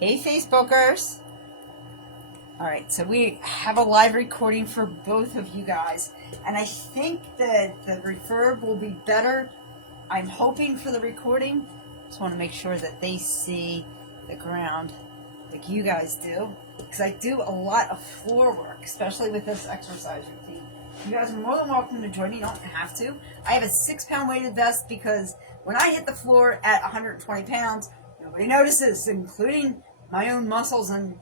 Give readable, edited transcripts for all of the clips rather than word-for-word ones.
Hey, Facebookers. All right, so we have a live recording for both of you guys, and I think that the reverb will be better. I'm hoping for the recording. Just want to make sure that they see the ground like you guys do, because I do a lot of floor work, especially with this exercise routine. You guys are more than welcome to join me. You don't have to. I have a 6-pound weighted vest because when I hit the floor at 120 pounds, nobody notices, including my own muscles and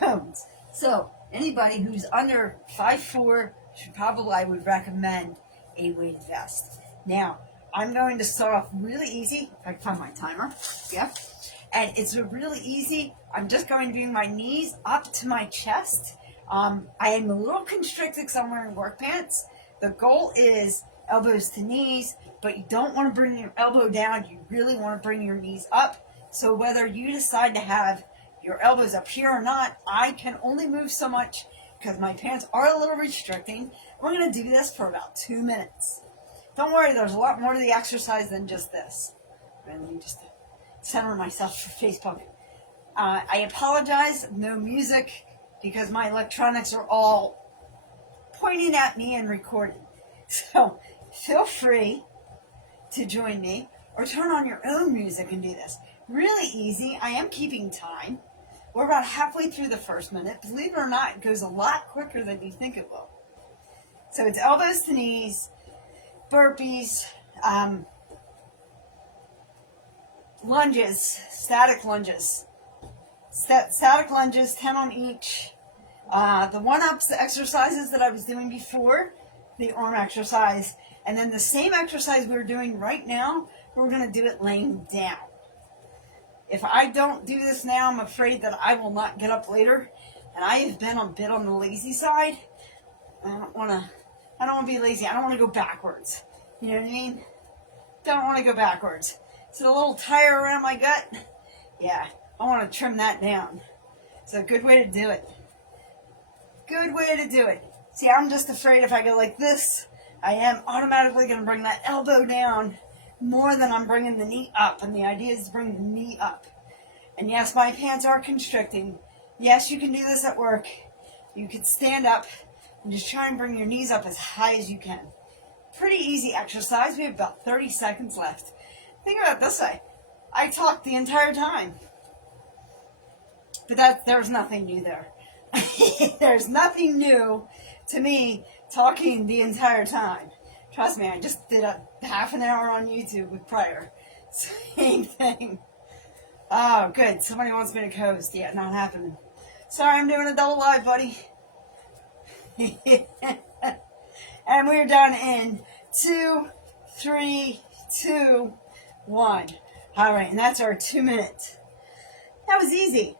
bones. So anybody who's under 5'4" should probably, I would recommend a weighted vest. Now, I'm going to start off really easy. If I can find my timer. Yeah. And it's really easy. I'm just going to bring my knees up to my chest. I am a little constricted because I'm wearing work pants. The goal is elbows to knees, but you don't want to bring your elbow down. You really want to bring your knees up. So whether you decide to have your elbows up here or not, I can only move so much because my pants are a little restricting. We're going to do this for about 2 minutes. Don't worry, there's a lot more to the exercise than just this. Let me just center myself for Facebook. I apologize, no music, because my electronics are all pointing at me and recording. So feel free to join me or turn on your own music and do this. Really easy. I am keeping time. We're about halfway through the first minute. Believe it or not, it goes a lot quicker than you think it will. So it's elbows to knees, burpees, lunges, static lunges. Static lunges, 10 on each. The one-ups, the exercises that I was doing before, the arm exercise, and then the same exercise we're doing right now, we're going to do it laying down. If I don't do this now, I'm afraid that I will not get up later, and I have been a bit on the lazy side. I don't want to be lazy. I don't want to go backwards. You know what I mean? Don't want to go backwards. Is it a little tire around my gut? Yeah, I want to trim that down. It's a good way to do it. Good way to do it. See, I'm just afraid if I go like this, I am automatically going to bring that elbow down more than I'm bringing the knee up. And the idea is to bring the knee up. And yes, my pants are constricting. Yes, you can do this at work. You can stand up and just try and bring your knees up as high as you can. Pretty easy exercise. We have about 30 seconds left. Think about it this way. I talked the entire time. But there's nothing new there. There's nothing new to me talking the entire time. Trust me, I just did a half an hour on YouTube with Pryor. Same thing. Oh, good. Somebody wants me to coast. Yeah, not happening. Sorry, I'm doing a double live, buddy. And we're done in 2, 3, 2, 1. All right, and that's our 2 minutes. That was easy.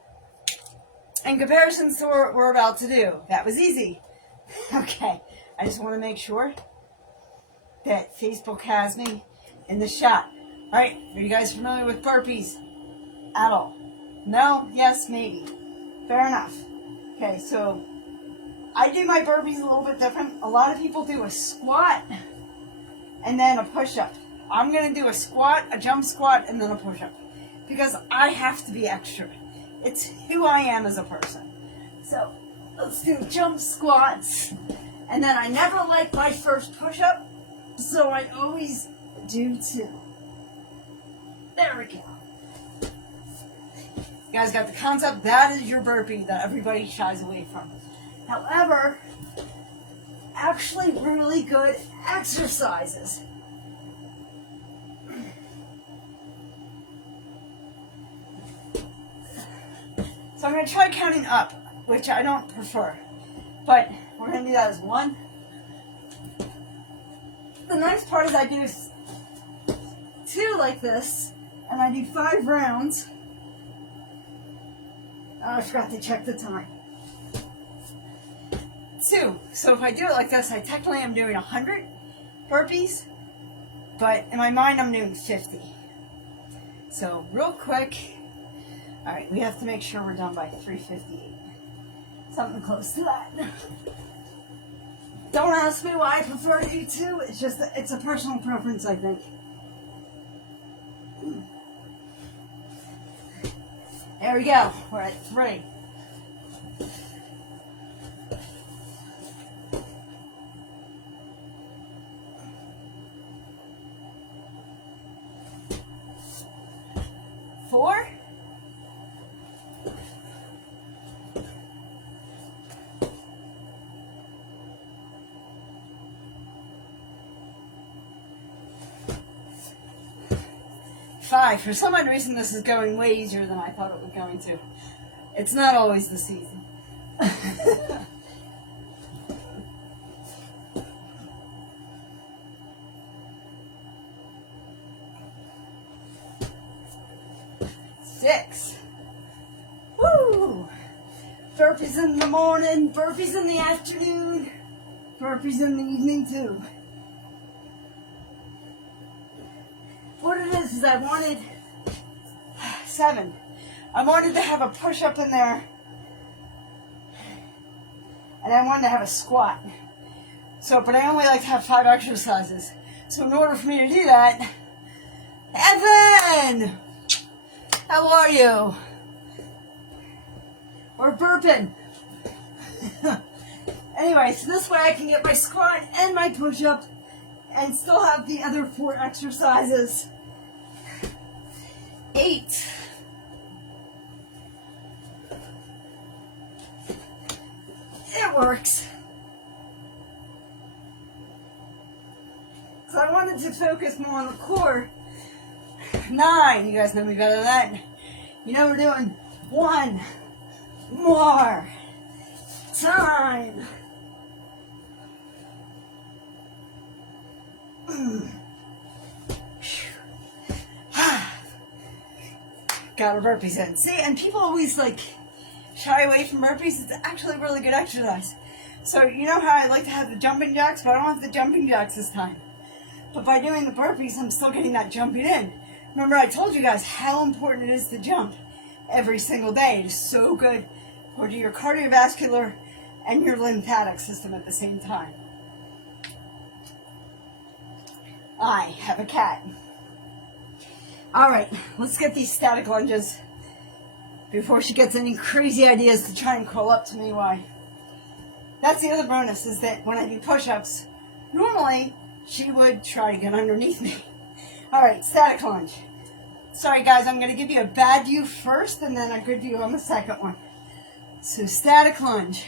In comparison to what we're about to do, that was easy. Okay, I just want to make sure that Facebook has me in the shot. All right, are you guys familiar with burpees at all? No? Yes? Maybe. Fair enough. Okay, so I do my burpees a little bit different. A lot of people do a squat and then a push-up. I'm going to do a squat, a jump squat, and then a push-up because I have to be extra. It's who I am as a person. So let's do jump squats. And then I never like my first push-up, so I always do 2. There we go. You guys got the concept? That is your burpee that everybody shies away from. However, actually really good exercises. So I'm going to try counting up, which I don't prefer. But we're going to do that as 1. The nice part is I do 2 like this, and I do 5 rounds. Oh, I forgot to check the time. 2. So if I do it like this, I technically am doing 100 burpees, but in my mind I'm doing 50. So real quick. All right, we have to make sure we're done by 3:58. Something close to that. Don't ask me why I prefer to do 2. It's just, it's a personal preference, I think. There we go. We're at 3. Four. 5. For some odd reason, this is going way easier than I thought it was going to. It's not always the season. 6. Woo! Burpees in the morning, burpees in the afternoon, burpees in the evening too. What it is I wanted 7. I wanted to have a push-up in there, and I wanted to have a squat. So, but I only like to have 5 exercises. So in order for me to do that, Evan, how are you? We're burping. Anyway, so this way I can get my squat and my push-up and still have the other 4 exercises. 8. It works. So I wanted to focus more on the core. 9. You guys know me better than that. You know we're doing 1 more time. Got our burpees in. See, and people always like shy away from burpees. It's actually a really good exercise. So you know how I like to have the jumping jacks, but I don't have the jumping jacks this time. But by doing the burpees, I'm still getting that jumping in. Remember, I told you guys how important it is to jump every single day. It is so good for your cardiovascular and your lymphatic system at the same time. I have a cat. All right, let's get these static lunges before she gets any crazy ideas to try and crawl up to me. Why? That's the other bonus, is that when I do push-ups, normally she would try to get underneath me. All right, static lunge. Sorry, guys, I'm going to give you a bad view first and then a good view on the second one. So static lunge.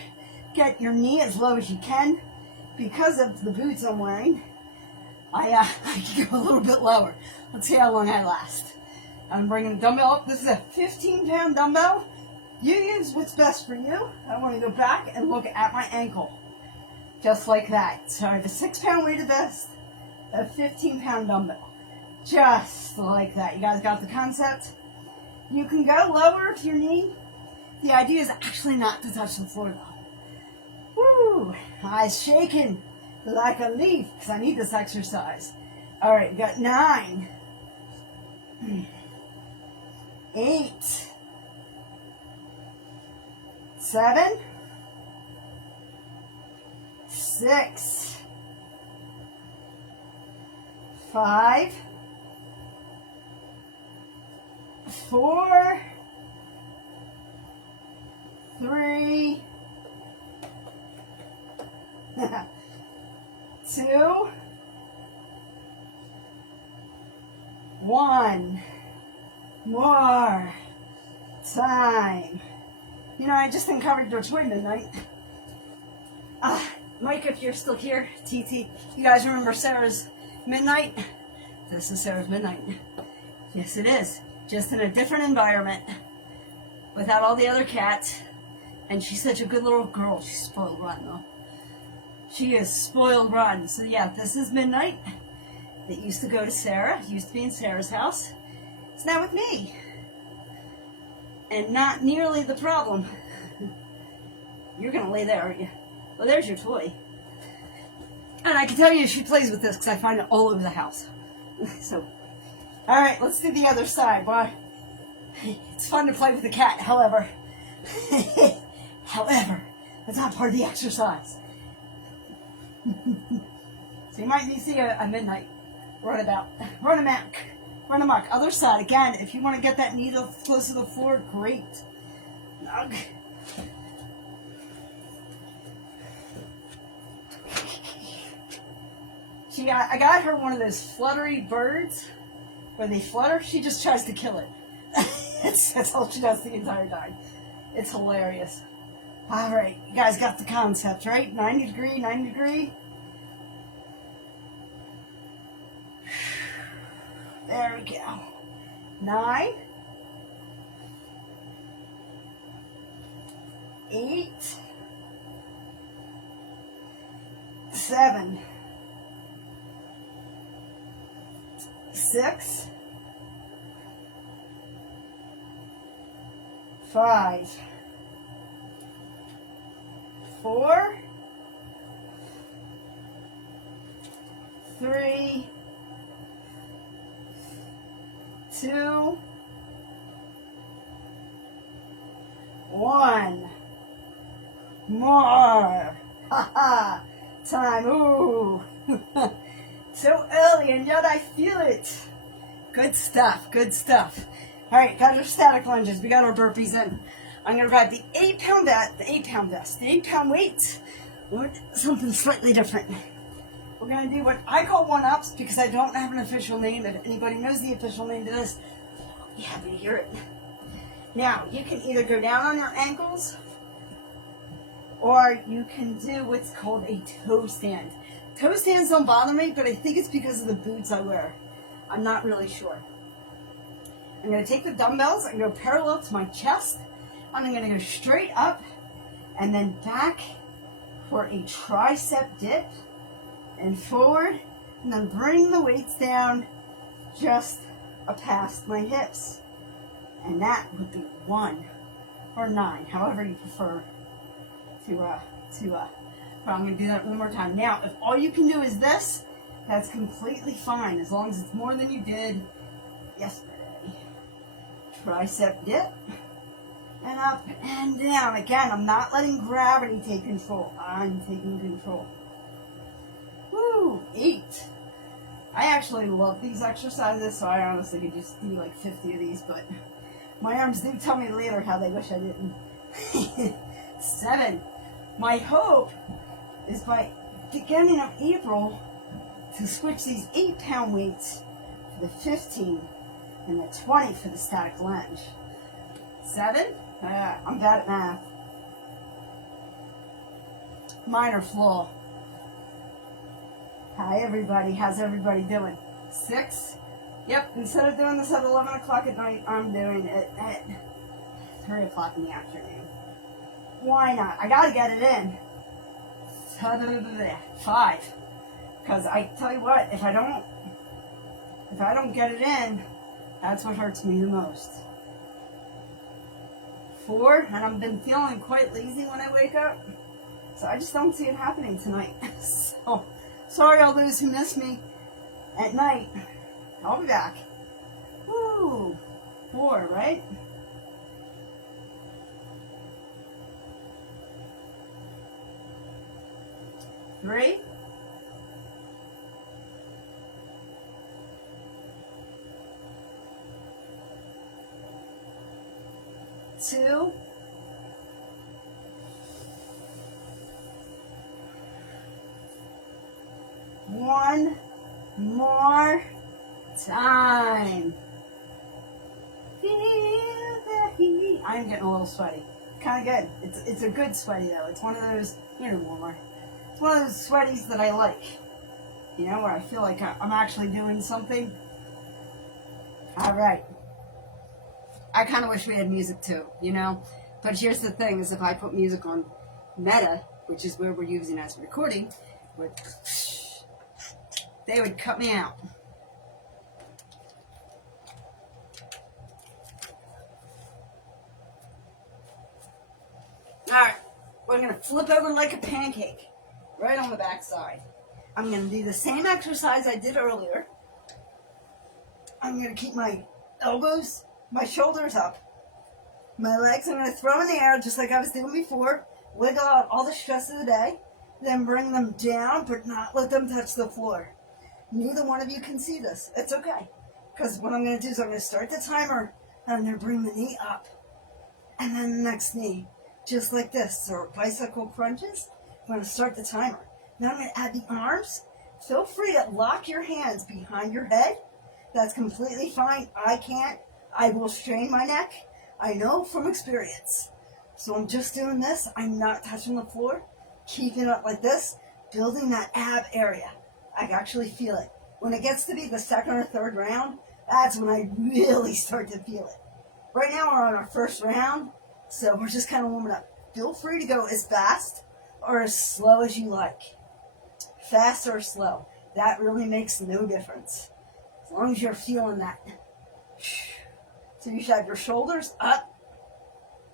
Get your knee as low as you can. Because of the boots I'm wearing, I can go a little bit lower. Let's see how long I last. I'm bringing the dumbbell up. This is a 15-pound dumbbell. You use what's best for you. I want to go back and look at my ankle. Just like that. So I have a 6-pound weighted vest, a 15-pound dumbbell. Just like that. You guys got the concept? You can go lower if your knee. The idea is actually not to touch the floor though. Woo! Eyes shaking like a leaf because I need this exercise. All right, we got 9, 8, 7, 6, 5, 4, 3, 2, 1 more time. You know, I just uncovered your toy midnight. Mike, if you're still here, TT, you guys remember Sarah's midnight? This is Sarah's midnight. Yes, it is. Just in a different environment, without all the other cats. And she's such a good little girl. She's spoiled rotten, though. She is spoiled rotten. So yeah, this is midnight. It used to go to Sarah. It used to be in Sarah's house. It's now with me. And not nearly the problem. You're going to lay there, aren't you? Well, there's your toy. And I can tell you she plays with this because I find it all over the house. So, all right, let's do the other side. Why? It's fun to play with the cat, however. That's not part of the exercise. So you might see a midnight runabout. Run amok. Run amok. Other side. Again, if you want to get that needle close to the floor, great. Nug. I got her one of those fluttery birds where they flutter. She just tries to kill it. That's all she does the entire time. It's hilarious. All right, you guys got the concept, right? 90 degree, 90 degree. There we go. 9, 8, 7, 6, 5, 4, 3, 2, 1. More. Ha ha. Time. Ooh. So early, and yet I feel it. Good stuff. Good stuff. All right, got our static lunges. We got our burpees in. I'm going to grab the 8-pound vest, the 8-pound weight, with something slightly different. We're going to do what I call one-ups because I don't have an official name. If anybody knows the official name to this, I'll be happy to hear it. Now, you can either go down on your ankles or you can do what's called a toe stand. Toe stands don't bother me, but I think it's because of the boots I wear. I'm not really sure. I'm going to take the dumbbells and go parallel to my chest. And I'm going to go straight up and then back for a tricep dip and forward. And then bring the weights down just past my hips. And that would be 1 or 9, however you prefer but I'm going to do that one more time. Now, if all you can do is this, that's completely fine, as long as it's more than you did yesterday. Tricep dip, and up and down. Again, I'm not letting gravity take control. I'm taking control. Woo, 8. I actually love these exercises, so I honestly could just do like 50 of these, but my arms do tell me later how they wish I didn't. 7. My hope is by beginning of April to switch these 8-pound weights to the 15 and the 20 for the static lunge. 7. I'm bad at math. Minor flaw. Hi everybody, how's everybody doing? 6. Yep, instead of doing this at 11 o'clock at night, I'm doing it at 3 o'clock in the afternoon. Why not? I gotta get it in. 5. Because I tell you what, if I don't get it in, that's what hurts me the most. 4, and I've been feeling quite lazy when I wake up, so I just don't see it happening tonight. So, sorry all those who miss me at night. I'll be back. Woo! 4, right? 3. 2. 1 more time. Feel the heat. I'm getting a little sweaty. Kind of good. It's a good sweaty though. It's one of those, warmer. It's one of those sweaties that I like. Where I feel like I'm actually doing something. All right. I kind of wish we had music too, But here's the thing, is if I put music on Meta, which is where we're using as a recording, they would cut me out. All right, we're going to flip over like a pancake, right on the back side. I'm going to do the same exercise I did earlier. I'm going to keep my elbows, my shoulders up. My legs I'm going to throw in the air just like I was doing before. Wiggle out all the stress of the day. Then bring them down, but not let them touch the floor. Neither one of you can see this. It's okay. Because what I'm going to do is I'm going to start the timer, and I'm going to bring the knee up. And then the next knee, just like this. So bicycle crunches. I'm going to start the timer. Now I'm going to add the arms. Feel free to lock your hands behind your head. That's completely fine. I can't. I will strain my neck. I know from experience. So I'm just doing this. I'm not touching the floor. Keeping it up like this. Building that ab area. I actually feel it. When it gets to be the second or third round, that's when I really start to feel it. Right now we're on our first round, so we're just kind of warming up. Feel free to go as fast or as slow as you like. Fast or slow. That really makes no difference. As long as you're feeling that. So you should have your shoulders up.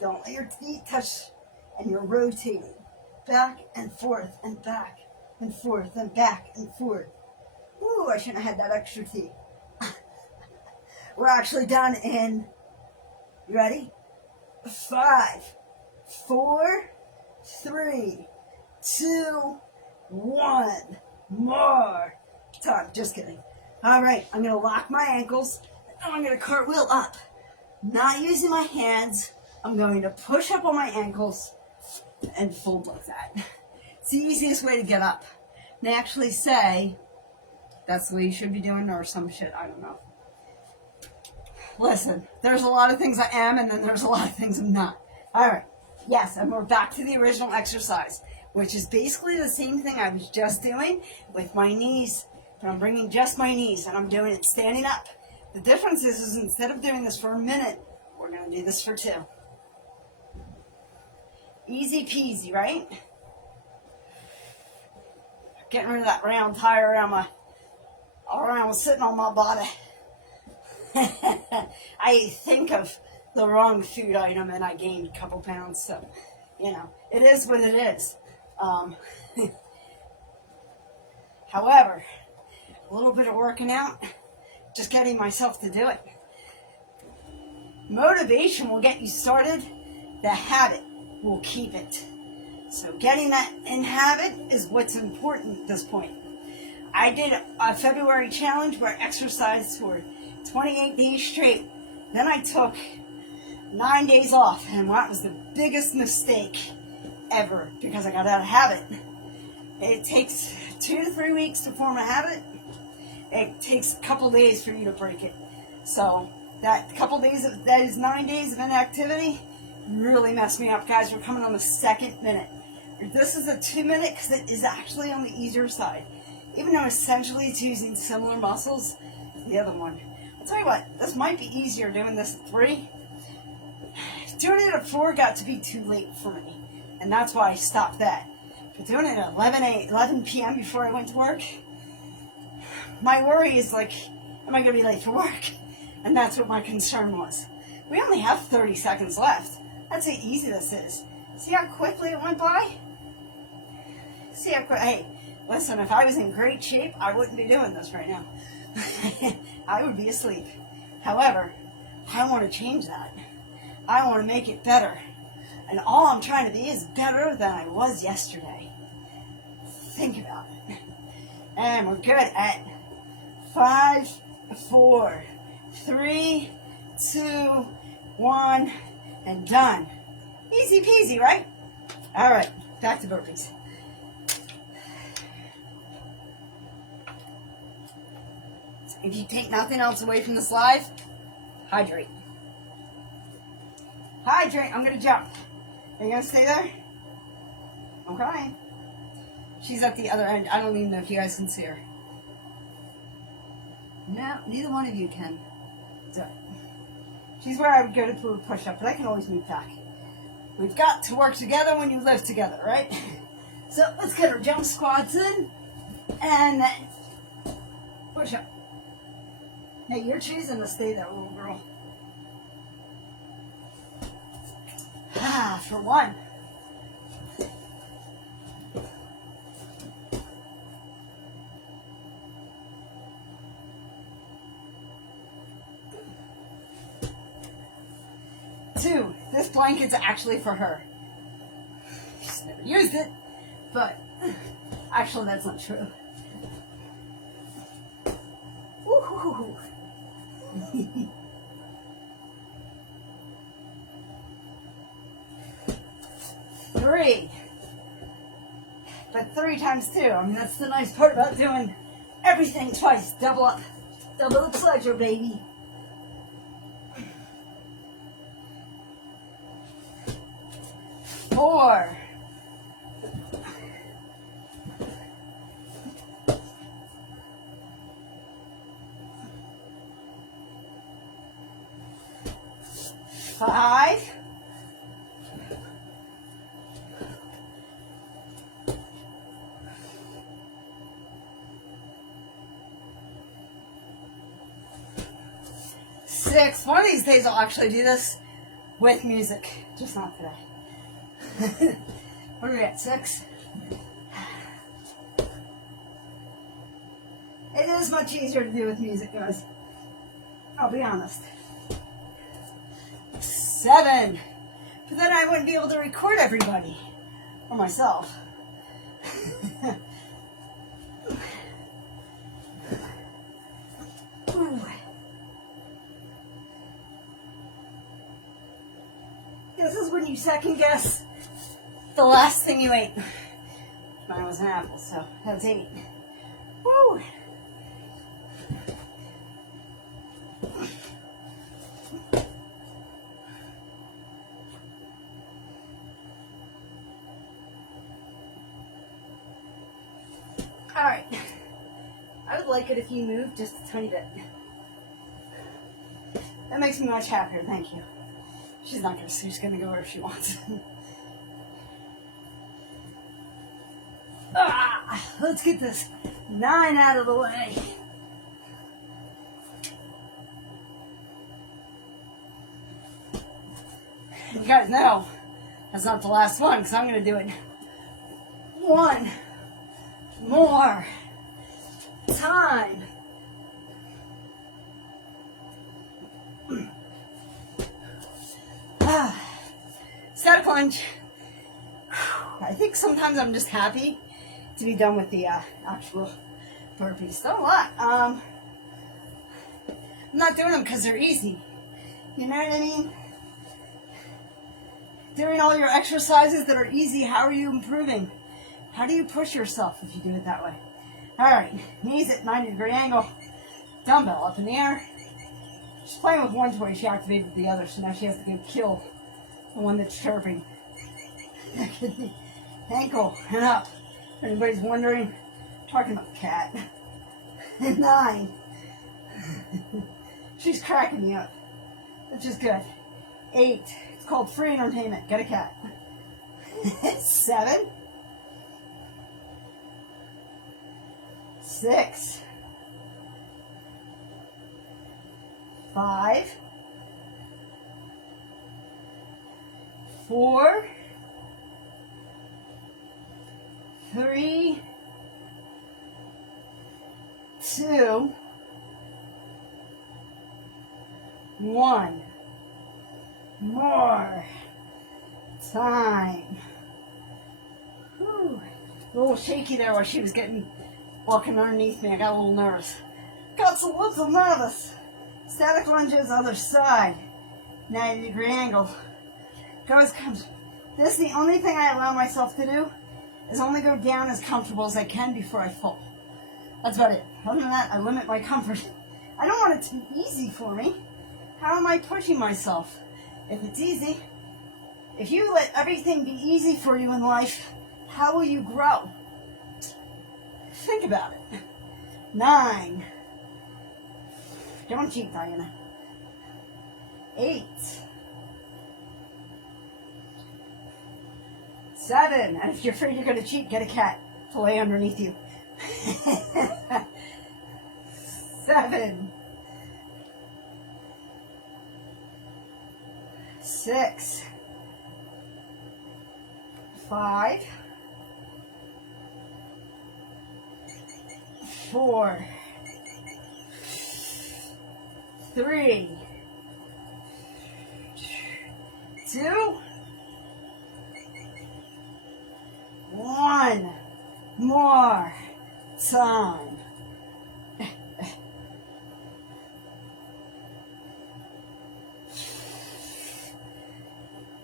Don't let your feet touch. And you're rotating. Back and forth and back and forth and back and forth. Ooh, I shouldn't have had that extra tea. We're actually done in, you ready? 5, 4, 3, 2, 1. More time. Just kidding. All right, I'm going to lock my ankles. And I'm going to cartwheel up. Not using my hands. I'm going to push up on my ankles and fold like that. It's the easiest way to get up. They actually say that's the way you should be doing, or some shit, I don't know. Listen, there's a lot of things I am, and then there's a lot of things I'm not. All right, yes, and we're back to the original exercise, which is basically the same thing I was just doing with my knees, but I'm bringing just my knees, and I'm doing it standing up. The difference is instead of doing this for a minute, we're going to do this for 2. Easy peasy, right? Getting rid of that round tire around sitting on my body. I think of the wrong food item and I gained a couple pounds, so, you know, it is what it is. However, a little bit of working out, just getting myself to do it. Motivation will get you started. The habit will keep it. So getting that in habit is what's important at this point. I did a February challenge where I exercised for 28 days straight. Then I took 9 days off, and that was the biggest mistake ever because I got out of habit. It takes 2 to 3 weeks to form a habit. It takes a couple days for you to break it. So that couple days, that is 9 days of inactivity, really messed me up, guys. We're coming on the 2nd minute. This is a 2-minute because it is actually on the easier side. Even though essentially it's using similar muscles to the other one. I'll tell you what, this might be easier doing this at 3. Doing it at 4 got to be too late for me. And that's why I stopped that. But doing it at 11 p.m. before I went to work, my worry is like, am I going to be late for work? And that's what my concern was. We only have 30 seconds left. That's how easy this is. See how quickly it went by? See how quick, hey, listen, if I was in great shape, I wouldn't be doing this right now. I would be asleep. However, I want to change that. I want to make it better. And all I'm trying to be is better than I was yesterday. Think about it. And we're good at 5, 4, 3, 2, 1, and done. Easy peasy, right? All right, back to burpees. If you take nothing else away from this live, hydrate. Hydrate, I'm going to jump. Are you going to stay there? Okay. She's at the other end. I don't even know if you guys can see her. No, neither one of you can. So, she's where I would go to do a push-up, but I can always move back. We've got to work together when you live together, right? So let's get our jump squats in. And then push up. Hey, you're choosing to stay there, little girl. For 1. Two, this blanket's actually for her. She's never used it, but actually that's not true. Woo-hoo-hoo-hoo. Three. But 3 times 2. I mean, that's the nice part about doing everything twice. Double up. Double the pleasure, baby. 4. 5. 6. One of these days I'll actually do this with music. Just not today. What are we at? 6? It is much easier to do with music, guys. I'll be honest. 7. But then I wouldn't be able to record everybody. Or myself. This is when you second guess the last thing you ate. Mine was an apple, so that's 8. Woo! Alright. I would like it if you moved just a tiny bit. That makes me much happier, thank you. She's not going to, she's going to go where she wants. Let's get this 9 out of the way. You guys know that's not the last one, because I'm going to do it one more time. Static lunge. I think sometimes I'm just happy to be done with the actual burpees. Not a lot. I'm not doing them because they're easy. You know what I mean? Doing all your exercises that are easy, how are you improving? How do you push yourself if you do it that way? Alright, knees at 90-degree angle. Dumbbell up in the air. She's playing with one toy, she activated the other, so now she has to go kill the one that's chirping. Ankle and up. If anybody's wondering, I'm talking about the cat. 9. She's cracking me up, which is good. 8. It's called free entertainment. Get a cat. 7. 6. 5. 4. 3. 2. 1. More time. Whew. A little shaky there while she was walking underneath me. I got a little nervous. Got a little nervous. Static lunges, other side. 90-degree angle. Goes, comes. This is the only thing I allow myself to do, is only go down as comfortable as I can before I fall. That's about it. Other than that, I limit my comfort. I don't want it to be easy for me. How am I pushing myself? If it's easy, if you let everything be easy for you in life, how will you grow? Think about it. 9. Don't cheat, Diana. 8. 7. And if you're afraid you're going to cheat, get a cat to lay underneath you. 7. 6. 5. 4. 3. 2. 1. More time.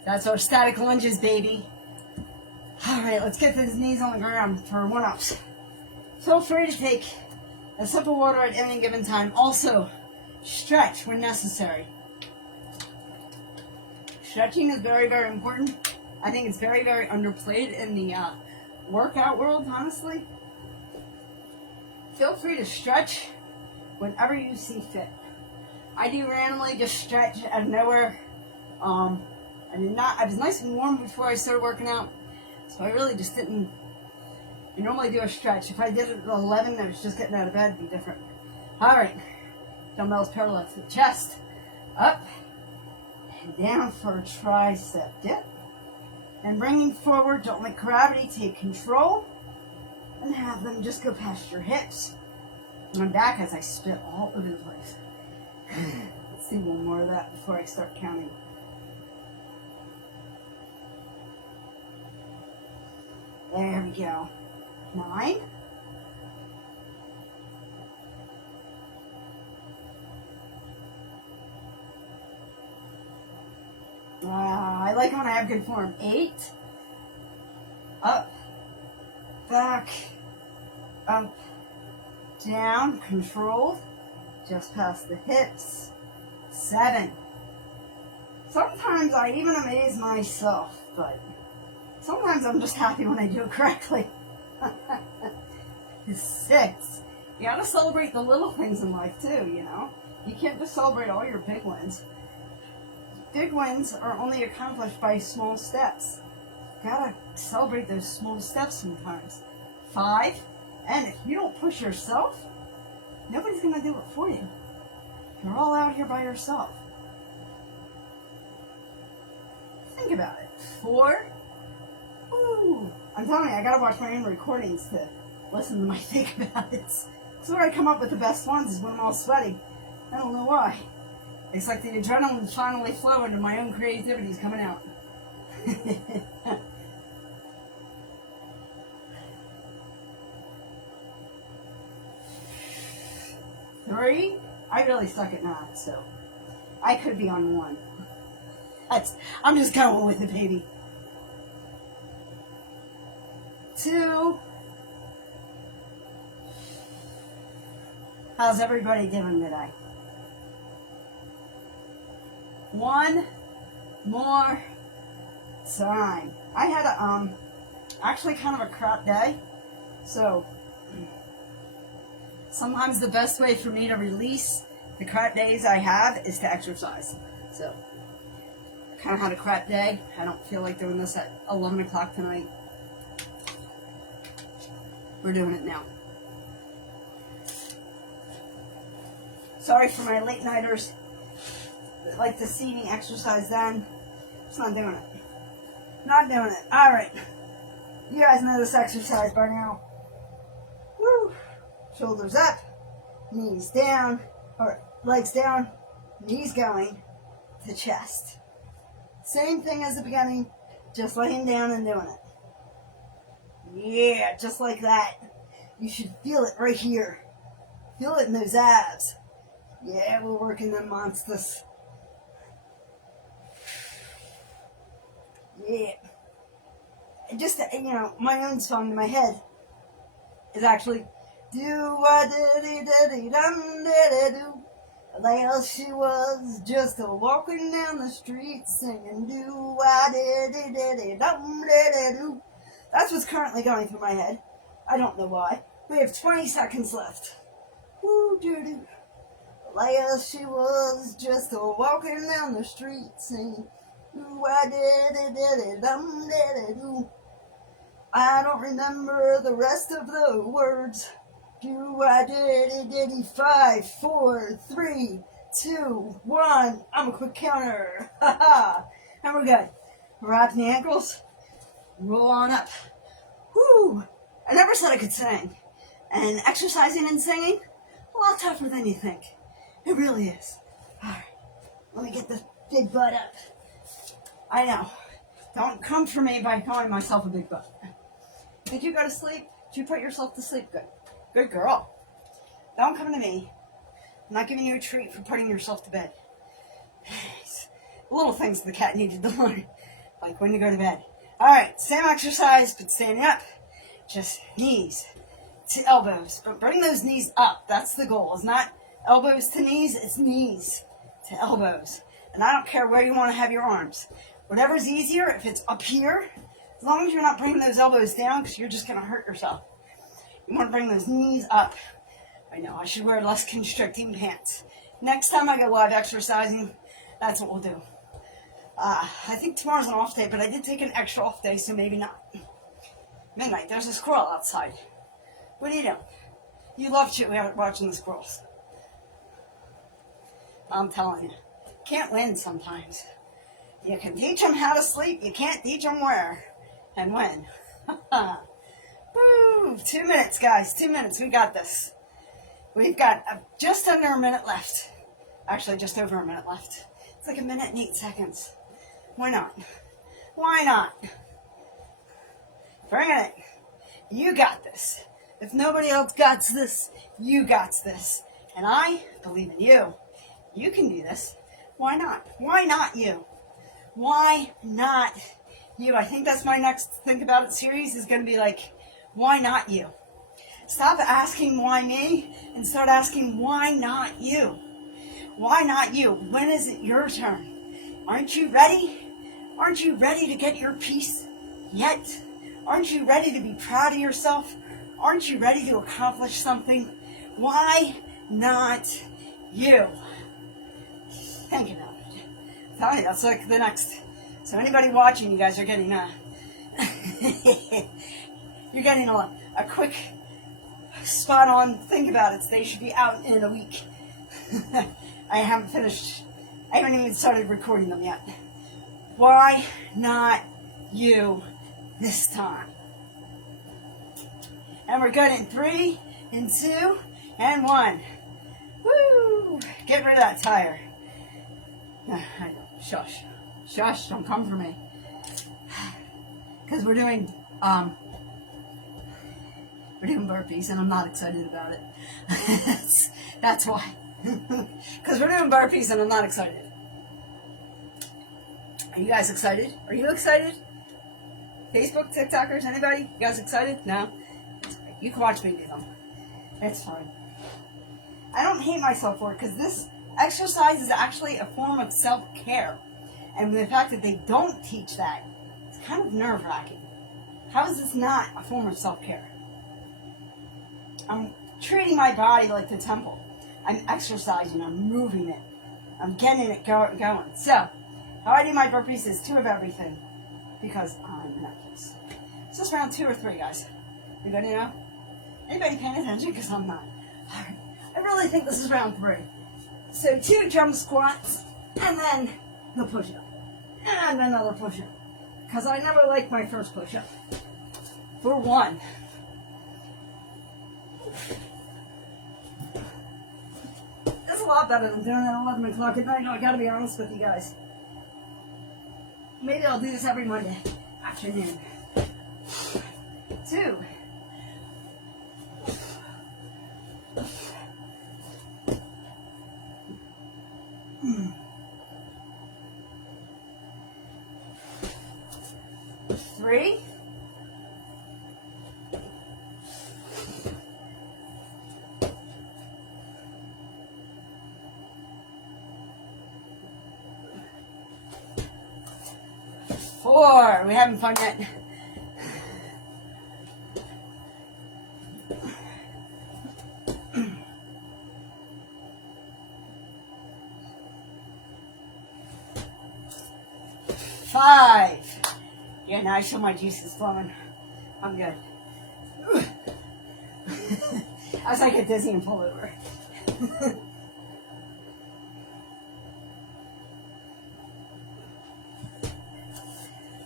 That's our static lunges, baby. All right, let's get those knees on the ground for one-ups. Feel free to take a sip of water at any given time. Also, stretch when necessary. Stretching is very, very important. I think it's very, very underplayed in the workout world, honestly. Feel free to stretch whenever you see fit. I do randomly just stretch out of nowhere. I was nice and warm before I started working out, so I really just didn't. I normally do a stretch. If I did it at 11, I was just getting out of bed, it'd be different. All right, dumbbells parallel to the chest, up and down for a tricep dip, and bringing forward. Don't let gravity take control, and have them just go past your hips. And I'm back as I spit all over the place. Let's see one more of that before I start counting. There we go. 9. I like when I have good form. 8. Up. Back. Up. Down. Controlled. Just past the hips. 7. Sometimes I even amaze myself, but sometimes I'm just happy when I do it correctly. 6. You gotta celebrate the little things in life too, you know? You can't just celebrate all your big wins. Big wins are only accomplished by small steps. You gotta celebrate those small steps sometimes. 5. And if you don't push yourself, nobody's gonna do it for you. You're all out here by yourself. Think about it. 4. Woo. I'm telling you, I gotta watch my own recordings to listen to my think about it. That's where I come up with the best ones, is when I'm all sweaty. I don't know why. It's like the adrenaline's finally flowing and my own creativity's coming out. 3. I really suck at math, so I could be on 1. I'm just going with it, baby. 2. How's everybody doing today? 1 more time. I had actually kind of a crap day, so sometimes the best way for me to release the crap days I have is to exercise. So I kind of had a crap day. I don't feel like doing this at 11 o'clock tonight. We're doing it now. Sorry for my late nighters that like to see me exercise then. Just not doing it. Not doing it. Alright. You guys know this exercise by now. Woo! Shoulders up, knees down, or legs down, knees going to chest. Same thing as the beginning, just laying down and doing it. Yeah, just like that. You should feel it right here. Feel it in those abs. Yeah, we're working them monsters. Yeah. Just, my own song in my head is actually do-a-diddy-diddy-dum-diddy-do. Well, she was just walking down the street singing do-a-diddy-diddy-dum-diddy-do. That's what's currently going through my head. I don't know why. We have 20 seconds left. Woo-doo-doo. Well, she was just walking down the street singing do-a-diddy-diddy-dum-diddy-do. I don't remember the rest of the words. Do-a-diddy-diddy. 5, 4, 3, 2, 1. I'm a quick counter. Ha ha. And we're good. Wrap the ankles. Roll on up. Whoo! I never said I could sing. And exercising and singing, a lot tougher than you think. It really is. Alright. Let me get this big butt up. I know. Don't come for me by calling myself a big butt. Did you go to sleep? Did you put yourself to sleep? Good. Good girl. Don't come to me. I'm not giving you a treat for putting yourself to bed. The little things the cat needed to learn. like when to go to bed. All right, same exercise, but standing up. Just knees to elbows, but bring those knees up. That's the goal. It's not elbows to knees, it's knees to elbows. And I don't care where you want to have your arms. Whatever's easier, if it's up here, as long as you're not bringing those elbows down, because you're just going to hurt yourself. You want to bring those knees up. I know, I should wear less constricting pants. Next time I go live exercising, that's what we'll do. I think tomorrow's an off day, but I did take an extra off day, so maybe not. Midnight, there's a squirrel outside. What are you doing? You love watching the squirrels. I'm telling you, can't win sometimes. You can teach them how to sleep, you can't teach them where and when. Woo! 2 minutes, guys, 2 minutes, we got this. We've got just under a minute left. Actually, just over a minute left. It's like 1 minute and 8 seconds. Why not? Why not? Bring it. You got this. If nobody else got this, you got this. And I believe in you. You can do this. Why not? Why not you? Why not you? I think that's my next Think About It series is going to be like, why not you? Stop asking why me and start asking why not you? Why not you? When is it your turn? Aren't you ready? Aren't you ready to get your piece yet? Aren't you ready to be proud of yourself? Aren't you ready to accomplish something? Why not you? Think about it. I'm telling you, that's like the next. So anybody watching, you guys are getting you're getting a quick spot on Think About It. They should be out in a week. I haven't finished. I haven't even started recording them yet. Why not you this time? And we're good in 3, in 2, and 1. Woo! Get rid of that tire. I know. Shush. Shush, don't come for me. Because we're doing burpees, and I'm not excited about it. That's why. Because we're doing burpees, and I'm not excited. Are you guys excited? Are you excited? Facebook, TikTokers, anybody? You guys excited? No? You can watch me do them. It's fine. I don't hate myself for it, because this exercise is actually a form of self-care. And the fact that they don't teach that, it's kind of nerve-wracking. How is this not a form of self-care? I'm treating my body like the temple. I'm exercising, I'm moving it. I'm getting it going. So, how I do my burpees is 2 of everything. Because I'm nervous. Is this round 2 or 3, guys? Anybody know? Anybody paying attention? Because I'm not. Alright. I really think this is round 3. So 2 jump squats, and then the push-up. And another push-up. Because I never liked my first push-up. For 1. That's a lot better than doing it at 11 o'clock at night. No, I gotta be honest with you guys. Maybe I'll do this every Monday afternoon. 2. 3. 4. We haven't fun yet. 5. Yeah, now I feel my juices flowing. I'm good. As I get dizzy and pull over.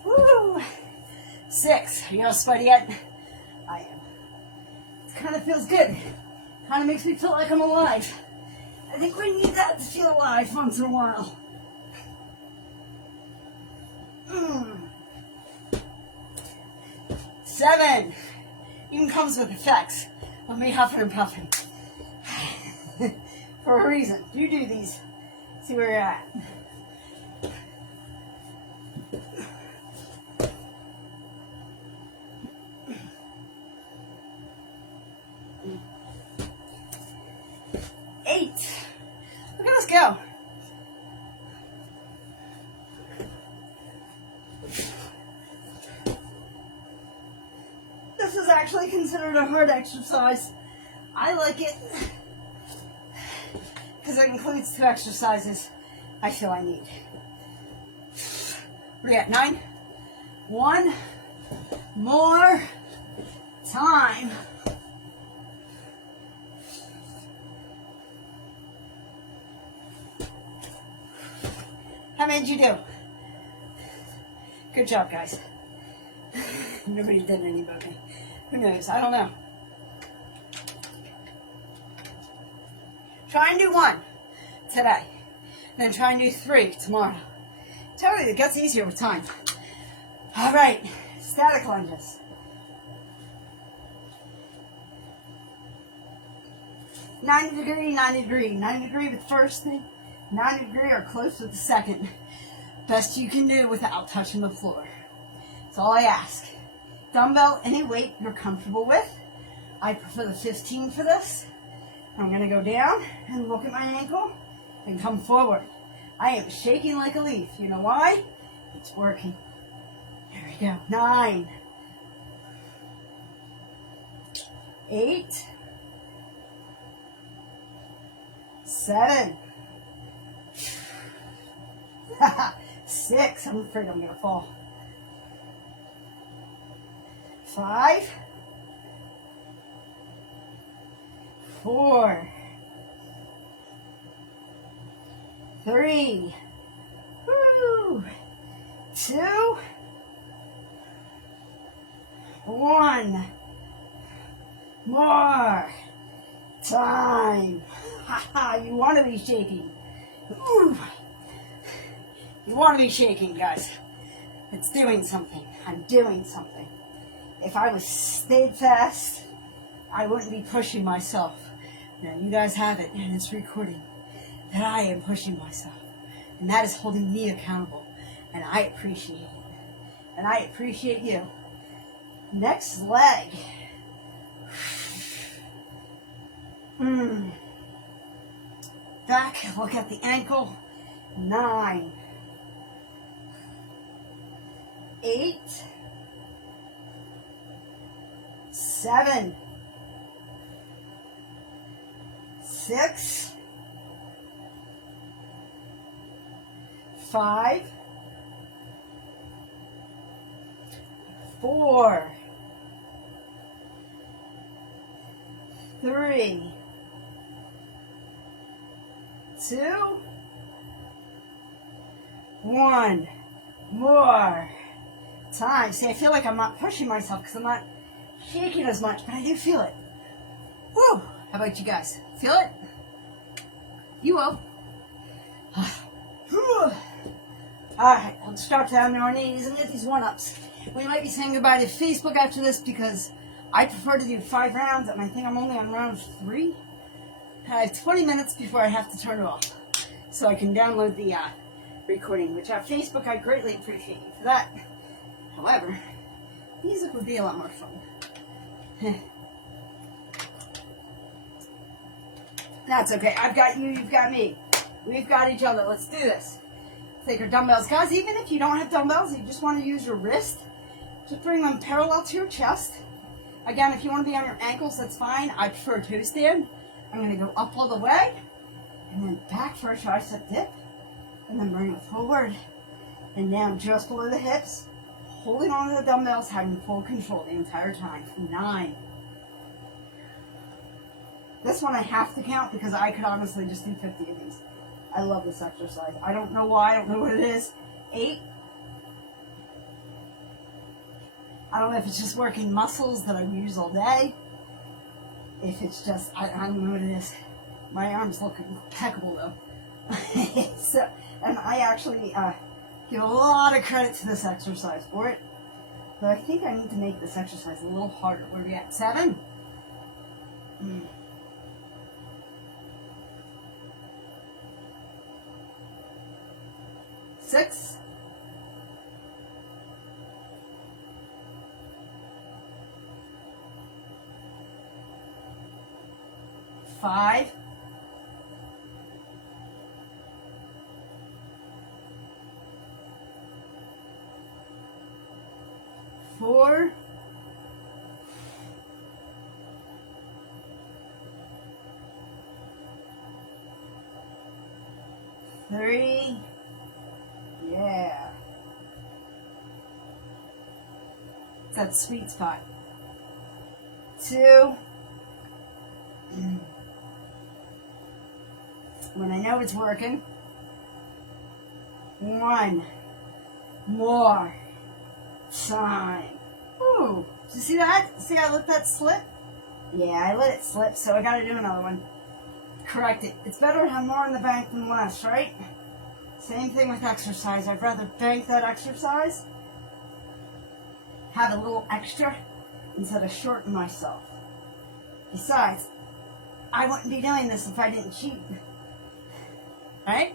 Woo! 6. Are you all sweaty yet? I am. It kind of feels good. Kind of makes me feel like I'm alive. I think we need that to feel alive once in a while. 7. Even comes with effects of me huffing and puffing. For a reason. You do these. See where you're at. actually consider it a hard exercise. I like it because it includes 2 exercises I feel I need. We're at 9. 1 more time. How many did you do? Good job, guys. Nobody did any but me. Who knows? I don't know. Try and do 1 today. Then try and do 3 tomorrow. Tell you, it gets easier with time. All right, static lunges. Ninety degree, 90 degree. 90 degree with the first thing, 90 degree or close with the second. Best you can do without touching the floor. That's all I ask. Dumbbell, any weight you're comfortable with. I prefer the 15 for this. I'm going to go down and look at my ankle and come forward. I am shaking like a leaf. You know why? It's working. There we go. 9, 8, 7, 6. I'm afraid I'm going to fall. 5, 4, 3, 2, 1. More time. You want to be shaking. Ooh. You want to be shaking, guys. It's doing something. I'm doing something. If I was stayed fast, I wouldn't be pushing myself. Now, you guys have it, and it's recording, that I am pushing myself. And that is holding me accountable. And I appreciate it. And I appreciate you. Next leg. Back, look at the ankle. 9, 8, 7, 6, 5, 4, 3, 2, 1. More time. See, I feel like I'm not pushing myself because I'm not shaking as much, but I do feel it. Woo! How about you guys? Feel it? You will. Alright, let's drop down on our knees and get these one-ups. We might be saying goodbye to Facebook after this because I prefer to do 5 rounds, and I think I'm only on round 3. I have 20 minutes before I have to turn it off, so I can download the recording, which on Facebook I greatly appreciate you for that. However, music would be a lot more fun. That's okay. I've got you, you've got me. We've got each other. Let's do this. Take your dumbbells. Guys, even if you don't have dumbbells, you just want to use your wrist, just bring them parallel to your chest. Again, if you want to be on your ankles, that's fine. I prefer toe stand. I'm going to go up all the way, and then back for a tricep dip, and then bring it forward, and down just below the hips, holding on to the dumbbells, having full control the entire time. 9. This one I have to count because I could honestly just do 50 of these. I love this exercise. I don't know why. I don't know what it is. 8. I don't know if it's just working muscles that I use all day. If it's just, I don't know what it is. My arms look impeccable though. So, and I actually give a lot of credit to this exercise for it. But I think I need to make this exercise a little harder. Where are we at? 7? 6. 5. 4. 3. Yeah. It's that sweet spot. 2. When I know it's working. 1 more time. Ooh, did you see that? See I let that slip? Yeah, I let it slip, so I gotta do another one. Correct it. It's better to have more in the bank than less, right? Same thing with exercise. I'd rather bank that exercise, have a little extra, instead of shorten myself. Besides, I wouldn't be doing this if I didn't cheat. Right?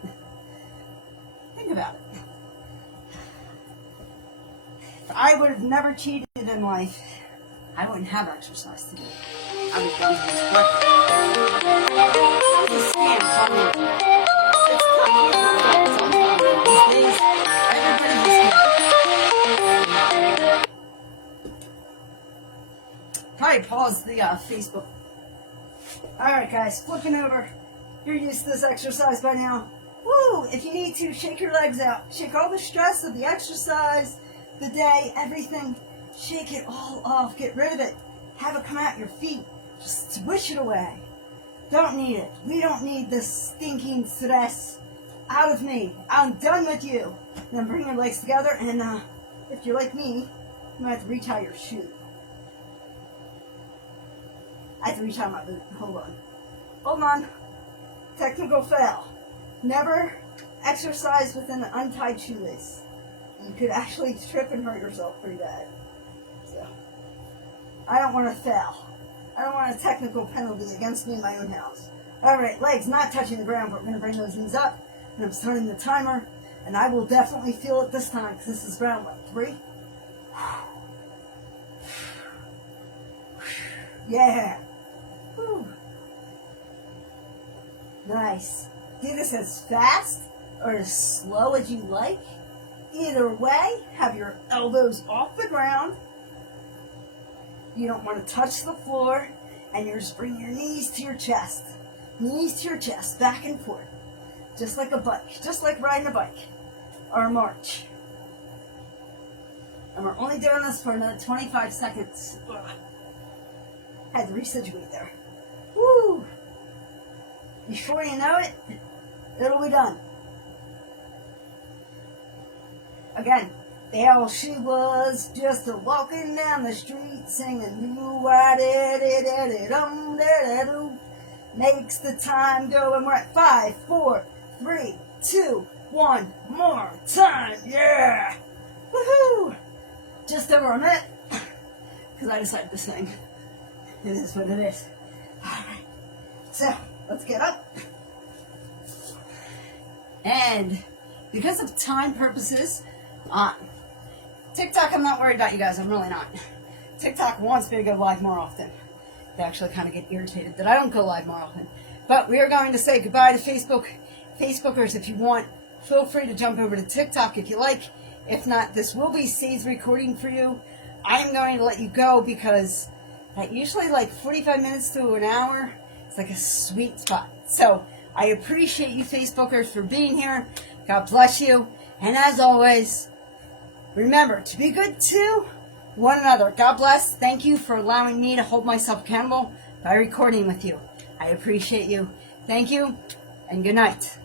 Think about it. If I would have never cheated in life, I wouldn't have exercise to do. I was done with breakfast. It's a scam, Colin. It's these days. Everybody's a scam. Probably pause the Facebook. Alright guys, flipping over. You're used to this exercise by now. Woo! If you need to, shake your legs out. Shake all the stress of the exercise, the day, everything. Shake it all off. Get rid of it. Have it come out your feet. Just swish it away. Don't need it. We don't need this stinking stress out of me. I'm done with you. Then bring your legs together and if you're like me, you might have to retie your shoe. I have to retie my boot. Hold on. Hold on. Technical fail. Never exercise with an untied shoelace. You could actually trip and hurt yourself pretty bad. So, I don't want to fail. I don't want a technical penalty against me in my own house. Alright, legs not touching the ground, but we're going to bring those knees up. And I'm starting the timer. And I will definitely feel it this time, because this is round, what, 3? Yeah. Whew. Nice. Do this as fast or as slow as you like. Either way, have your elbows off the ground. You don't want to touch the floor, and you're just bringing your knees to your chest. Knees to your chest, back and forth. Just like a bike, just like riding a bike or a march. And we're only doing this for another 25 seconds. Ugh. Had to resituate there. Woo! Before you know it, it'll be done. Again, there she was, just a walking down the street singing, makes the time go, and we're at 5, 4, 3, 2, 1, more time, yeah! Woohoo! Just over a minute, because I decided to sing. It is what it is. Alright, so, let's get up. And, because of time purposes, TikTok, I'm not worried about you guys. I'm really not. TikTok wants me to go live more often. They actually kind of get irritated that I don't go live more often. But we are going to say goodbye to Facebook. Facebookers, if you want, feel free to jump over to TikTok if you like. If not, this will be saved recording for you. I'm going to let you go because at usually like 45 minutes to an hour, it's like a sweet spot. So I appreciate you Facebookers for being here. God bless you. And as always, remember to be good to one another. God bless. Thank you for allowing me to hold myself accountable by recording with you. I appreciate you. Thank you, and good night.